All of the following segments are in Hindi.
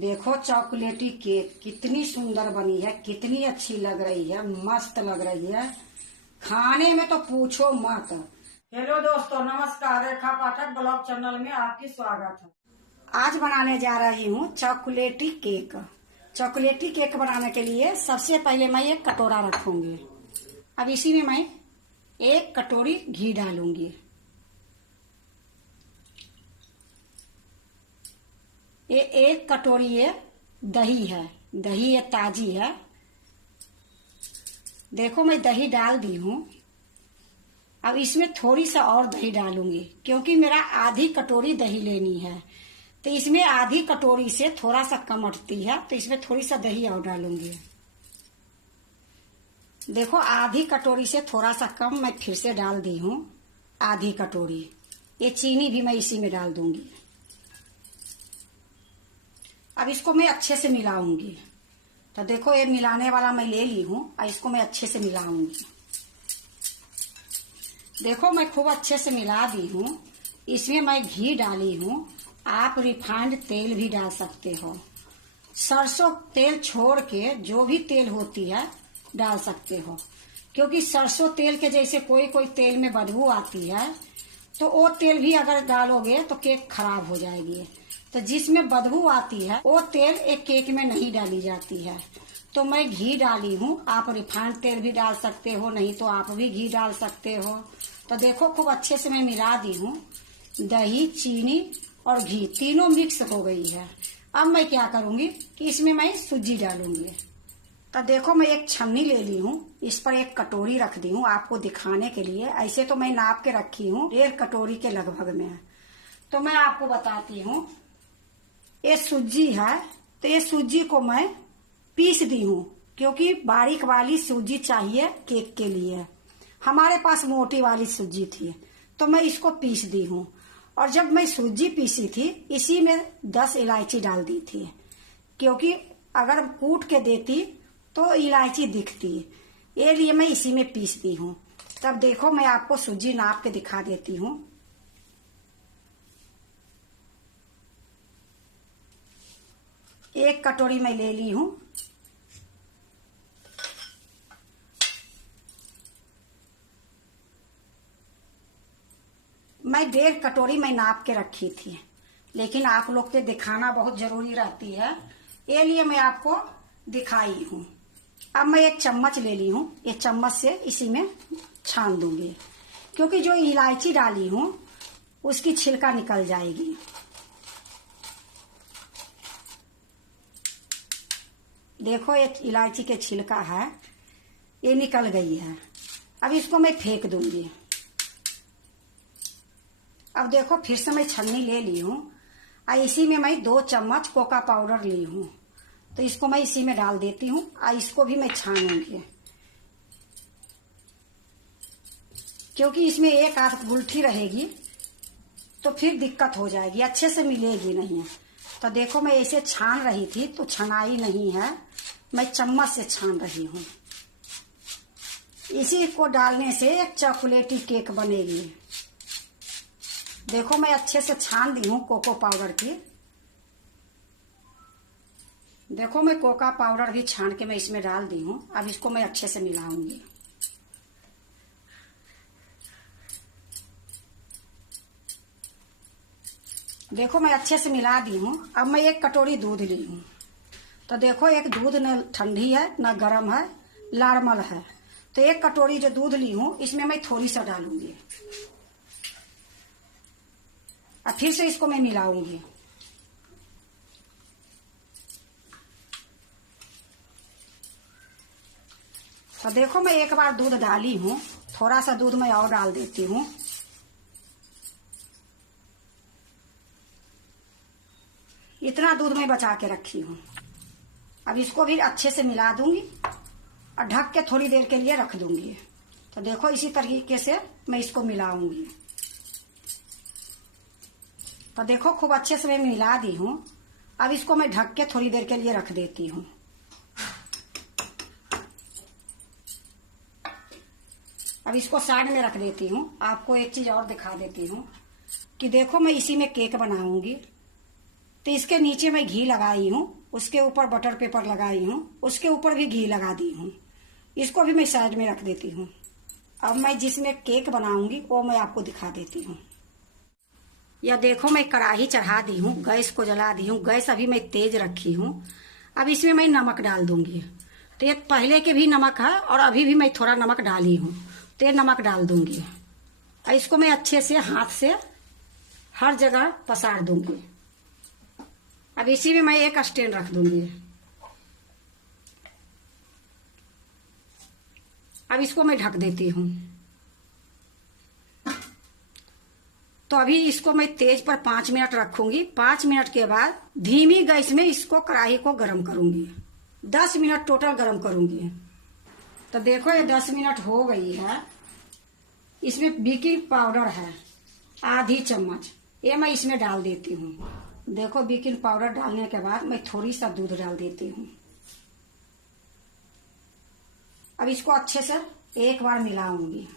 देखो चॉकलेटी केक कितनी सुंदर बनी है, कितनी अच्छी लग रही है, मस्त लग रही है। खाने में तो पूछो मत। हेलो दोस्तों, नमस्कार। रेखा पाठक ब्लॉग चैनल में आपकी स्वागत है। आज बनाने जा रही हूँ चॉकलेटी केक। चॉकलेटी केक बनाने के लिए सबसे पहले मैं एक कटोरा रखूंगी। अब इसी में मैं एक कटोरी घी डालूंगी। ये एक कटोरी ये दही है, दही ये ताजी है। देखो मैं दही डाल दी हूँ। अब इसमें थोड़ी सा और दही डालूंगी क्योंकि मेरा आधी कटोरी दही लेनी है, तो इसमें आधी कटोरी से थोड़ा सा कम अटती है, तो इसमें थोड़ी सा दही और डालूंगी। देखो आधी कटोरी से थोड़ा सा कम मैं फिर से डाल दी हूँ, आधी कटोरी। ये चीनी भी मैं इसी में डाल दूंगी। अब इसको मैं अच्छे से मिलाऊंगी। तो देखो ये मिलाने वाला मैं ले ली हूँ और इसको मैं अच्छे से मिलाऊंगी। देखो मैं खूब अच्छे से मिला दी हूँ। इसमें मैं घी डाली हूँ, आप रिफाइंड तेल भी डाल सकते हो। सरसों तेल छोड़ के जो भी तेल होती है डाल सकते हो, क्योंकि सरसों तेल के जैसे कोई कोई तेल में बदबू आती है, तो वो तेल भी अगर डालोगे तो केक खराब हो जाएगी। तो जिसमें बदबू आती है वो तेल एक केक में नहीं डाली जाती है। तो मैं घी डाली हूँ, आप रिफाइंड तेल भी डाल सकते हो, नहीं तो आप भी घी डाल सकते हो। तो देखो खूब अच्छे से मैं मिला दी हूँ। दही, चीनी और घी तीनों मिक्स हो गई है। अब मैं क्या करूंगी कि इसमें मैं सूजी डालूंगी। तो देखो मैं एक छन्नी ले ली हूँ, इस पर एक कटोरी रख दी हूँ आपको दिखाने के लिए। ऐसे तो मैं नाप के रखी हूँ 1.5 कटोरी के लगभग में। तो मैं आपको बताती हूँ, ये सूजी है, तो ये सूजी को मैं पीस दी हूँ, क्योंकि बारीक वाली सूजी चाहिए केक के लिए। हमारे पास मोटी वाली सूजी थी, तो मैं इसको पीस दी हूँ। और जब मैं सूजी पीसी थी, इसी में 10 इलायची डाल दी थी, क्योंकि अगर कूट के देती तो इलायची दिखती। ये लिए मैं इसी में पीस दी हूँ। तब देखो मैं आपको सूजी नाप के दिखा देती हूँ। एक कटोरी मैं ले ली हूँ। मैं 1.5 कटोरी मैं नाप के रखी थी, लेकिन आप लोग के दिखाना बहुत जरूरी रहती है, ये लिए मैं आपको दिखाई हूँ। अब मैं एक चम्मच ले ली हूँ, ये चम्मच से इसी में छान दूंगी, क्योंकि जो इलायची डाली हूँ उसकी छिलका निकल जाएगी। देखो ये इलायची के छिलका है, ये निकल गई है। अब इसको मैं फेंक दूंगी। अब देखो फिर से मैं छन्नी ले ली हूँ और इसी में मैं 2 चम्मच कोका पाउडर ली हूँ, तो इसको मैं इसी में डाल देती हूँ और इसको भी मैं छानूंगी, क्योंकि इसमें एक आध गुलठी रहेगी तो फिर दिक्कत हो जाएगी, अच्छे से मिलेगी नहीं। तो देखो मैं ऐसे छान रही थी तो छनाई नहीं है, मैं चम्मच से छान रही हूँ। इसी को डालने से एक चॉकलेटी केक बनेगी। देखो मैं अच्छे से छान दी हूँ कोको पाउडर की। देखो मैं कोका पाउडर भी छान के मैं इसमें डाल दी हूँ। अब इसको मैं अच्छे से मिलाऊंगी। देखो मैं अच्छे से मिला दी हूँ। अब मैं एक कटोरी दूध ली हूँ। तो देखो एक दूध न ठंडी है न गर्म है, नॉर्मल है। तो एक कटोरी जो दूध ली हूँ इसमें मैं थोड़ी सा डालूंगी और फिर से इसको मैं मिलाऊंगी। तो देखो मैं एक बार दूध डाली हूँ, थोड़ा सा दूध मैं और डाल देती हूँ। इतना दूध मैं बचा के रखी हूँ। अब इसको भी अच्छे से मिला दूंगी और ढक के थोड़ी देर के लिए रख दूंगी। तो देखो इसी तरीके से मैं इसको मिलाऊंगी। तो देखो खूब अच्छे से मैं मिला दी हूँ। अब इसको मैं ढक के थोड़ी देर के लिए रख देती हूँ। अब इसको साइड में रख देती हूँ। आपको एक चीज और दिखा देती हूँ कि देखो मैं इसी में केक बनाऊंगी। तो इसके नीचे मैं घी लगाई हूँ, उसके ऊपर बटर पेपर लगाई हूँ, उसके ऊपर भी घी लगा दी हूँ। इसको भी मैं साइड में रख देती हूँ। अब मैं जिसमें केक बनाऊंगी वो मैं आपको दिखा देती हूँ। या देखो मैं कढ़ाई चढ़ा दी हूँ, गैस को जला दी हूँ। गैस अभी मैं तेज रखी हूँ। अब इसमें मैं नमक डाल दूंगी। तो ये पहले के भी नमक है और अभी भी मैं थोड़ा नमक डाली हूँ, तो ये नमक डाल दूंगी। और इसको मैं अच्छे से हाथ से हर जगह पसार दूंगी। अब इसी में मैं एक स्टैंड रख दूंगी। अब इसको मैं ढक देती हूँ। तो अभी इसको मैं तेज पर 5 मिनट रखूंगी। 5 मिनट के बाद धीमी गैस में इसको कढ़ाई को गरम करूंगी। 10 मिनट टोटल गरम करूंगी। तो देखो ये 10 मिनट हो गई है। इसमें बेकिंग पाउडर है आधी चम्मच, ये मैं इसमें डाल देती हूँ। देखो बेकिंग पाउडर डालने के बाद मैं थोड़ी सा दूध डाल देती हूँ। अब इसको अच्छे से एक बार मिलाऊंगी।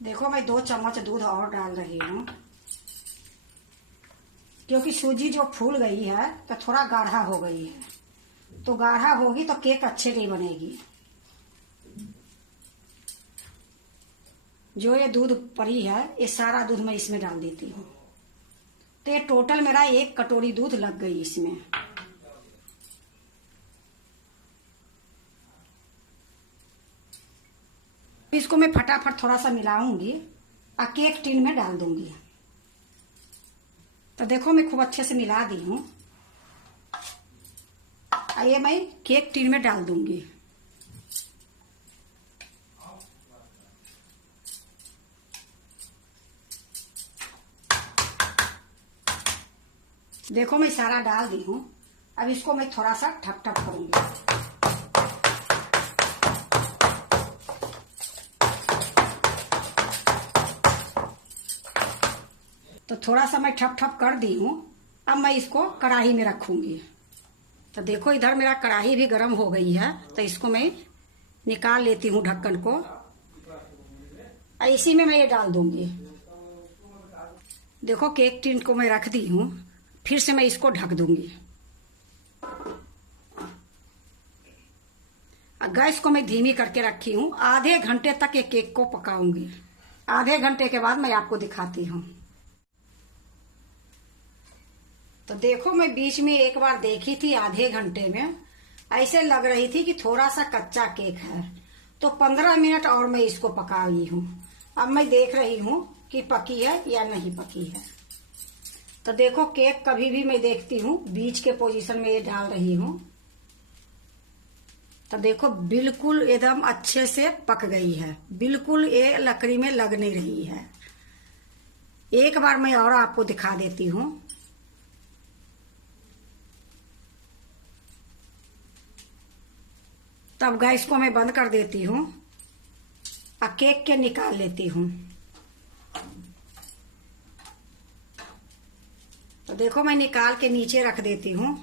देखो मैं 2 चम्मच दूध और डाल रही हूँ, क्योंकि सूजी जो फूल गई है तो थोड़ा गाढ़ा हो गई है। तो गाढ़ा होगी तो केक अच्छे नहीं बनेगी। जो ये दूध पड़ी है ये सारा दूध मैं इसमें डाल देती हूँ। तो ये टोटल मेरा 1 कटोरी दूध लग गई इसमें। इसको मैं फटाफट थोड़ा सा मिलाऊंगी और केक टिन में डाल दूंगी। तो देखो मैं खूब अच्छे से मिला दी हूँ। ये मैं केक टिन में डाल दूंगी। देखो मैं सारा डाल दी हूँ। अब इसको मैं थोड़ा सा ठप ठप करूंगी। तो थोड़ा सा मैं ठप ठप कर दी हूँ। अब मैं इसको कढ़ाई में रखूंगी। तो देखो इधर मेरा कढ़ाई भी गर्म हो गई है। तो इसको मैं निकाल लेती हूँ ढक्कन को। इसी में मैं ये डाल दूंगी। देखो केक टिन को मैं रख दी हूँ। फिर से मैं इसको ढक दूंगी। गैस को मैं धीमी करके रखी हूँ। आधे घंटे तक ये केक को पकाऊंगी। आधे घंटे के बाद मैं आपको दिखाती हूँ। तो देखो मैं बीच में एक बार देखी थी, आधे घंटे में ऐसे लग रही थी कि थोड़ा सा कच्चा केक है। तो 15 मिनट और मैं इसको पका ली हूँ। अब मैं देख रही हूँ कि पकी है या नहीं पकी है। तो देखो केक कभी भी मैं देखती हूँ बीच के पोजीशन में ये डाल रही हूँ। तो देखो बिल्कुल एकदम अच्छे से पक गई है। बिल्कुल ये लकड़ी में लग नहीं रही है। एक बार मैं और आपको दिखा देती हूँ। तब गैस को मैं बंद कर देती हूँ और केक के निकाल लेती हूँ। तो देखो मैं निकाल के नीचे रख देती हूँ।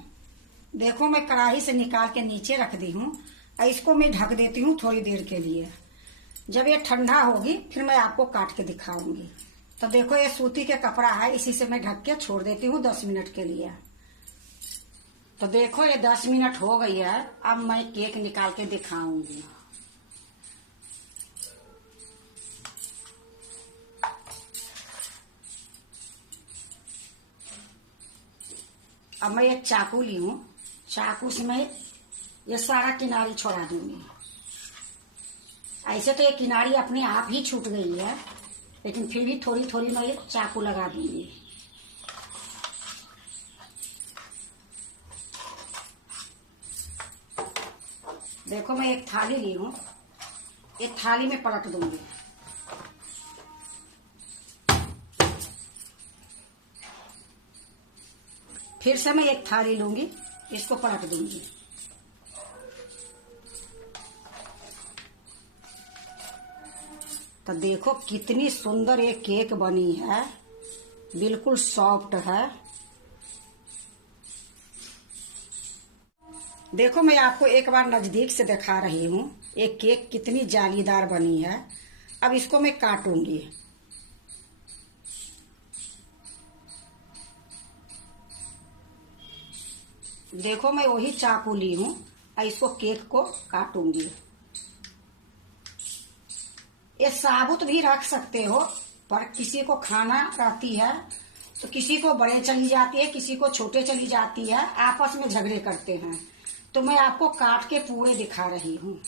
देखो मैं कढ़ाई से निकाल के नीचे रख दी हूँ और इसको मैं ढक देती हूँ थोड़ी देर के लिए। जब ये ठंडा होगी फिर मैं आपको काट के दिखाऊंगी। तो देखो ये सूती के कपड़ा है, इसी से मैं ढक के छोड़ देती हूँ 10 मिनट के लिए। तो देखो ये 10 मिनट हो गई है। अब मैं केक निकाल के दिखाऊंगी। अब मैं एक चाकू ली हूँ। चाकू से मैं ये सारा किनारी छोड़ा दूंगी। ऐसे तो ये किनारी अपने आप ही छूट गई है, लेकिन फिर भी थोड़ी थोड़ी मैं ये चाकू लगा दूंगी। देखो मैं एक थाली ली हूँ, एक थाली में पलट दूंगी। फिर से मैं एक थाली लूंगी, इसको पलट दूंगी। तो देखो कितनी सुंदर ये केक बनी है, बिल्कुल सॉफ्ट है। देखो मैं आपको एक बार नजदीक से दिखा रही हूँ ये केक कितनी जालीदार बनी है। अब इसको मैं काटूंगी। देखो मैं वही चाकू ली हूँ और इसको केक को काटूंगी। ये साबुत भी रख सकते हो, पर किसी को खाना रहती है तो किसी को बड़े चली जाती है, किसी को छोटे चली जाती है, आपस में झगड़े करते हैं। तो मैं आपको काट के पूरे दिखा रही हूँ।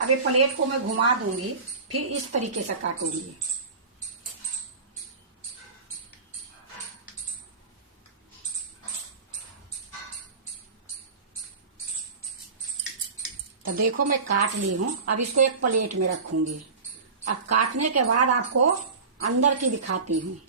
अब ये प्लेट को मैं घुमा दूंगी, फिर इस तरीके से काटूंगी। तो देखो मैं काट ली हूँ। अब इसको एक प्लेट में रखूंगी। अब काटने के बाद आपको अंदर की दिखाती हूँ।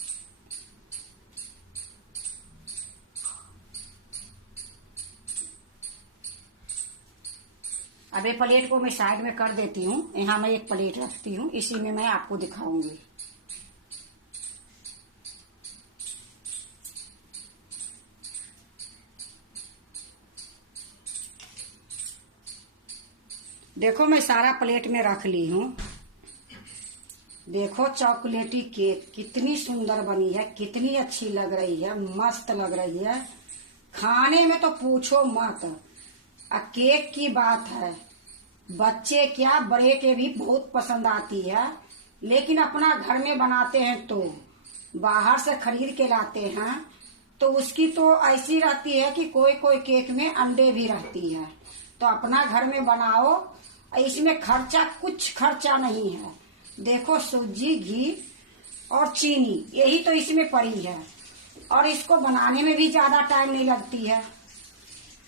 अब ये प्लेट को मैं साइड में कर देती हूँ। यहाँ मैं एक प्लेट रखती हूँ, इसी में मैं आपको दिखाऊंगी। देखो मैं सारा प्लेट में रख ली हूँ। देखो चॉकलेटी केक कितनी सुंदर बनी है, कितनी अच्छी लग रही है, मस्त लग रही है। खाने में तो पूछो मत। केक की बात है, बच्चे क्या बड़े के भी बहुत पसंद आती है। लेकिन अपना घर में बनाते हैं तो बाहर से खरीद के लाते हैं तो उसकी तो ऐसी रहती है कि कोई कोई केक में अंडे भी रहती है। तो अपना घर में बनाओ, इसमें खर्चा कुछ खर्चा नहीं है। देखो सूजी, घी और चीनी यही तो इसमें पड़ी है, और इसको बनाने में भी ज्यादा टाइम नहीं लगती है।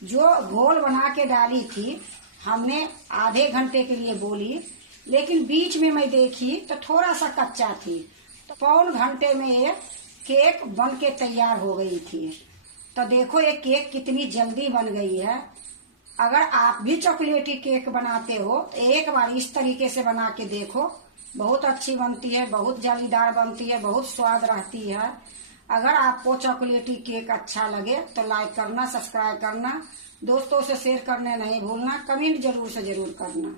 जो घोल बना के डाली थी हमने आधे घंटे के लिए बोली, लेकिन बीच में मैं देखी तो थोड़ा सा कच्चा थी, तो पौन घंटे में ये केक बन के तैयार हो गई थी। तो देखो ये केक कितनी जल्दी बन गई है। अगर आप भी चॉकलेटी केक बनाते हो तो एक बार इस तरीके से बना के देखो, बहुत अच्छी बनती है, बहुत जालीदार बनती है, बहुत स्वाद रहती है। अगर आपको चॉकलेटी केक अच्छा लगे तो लाइक करना, सब्सक्राइब करना, दोस्तों से शेयर करने नहीं भूलना, कमेंट जरूर से जरूर करना।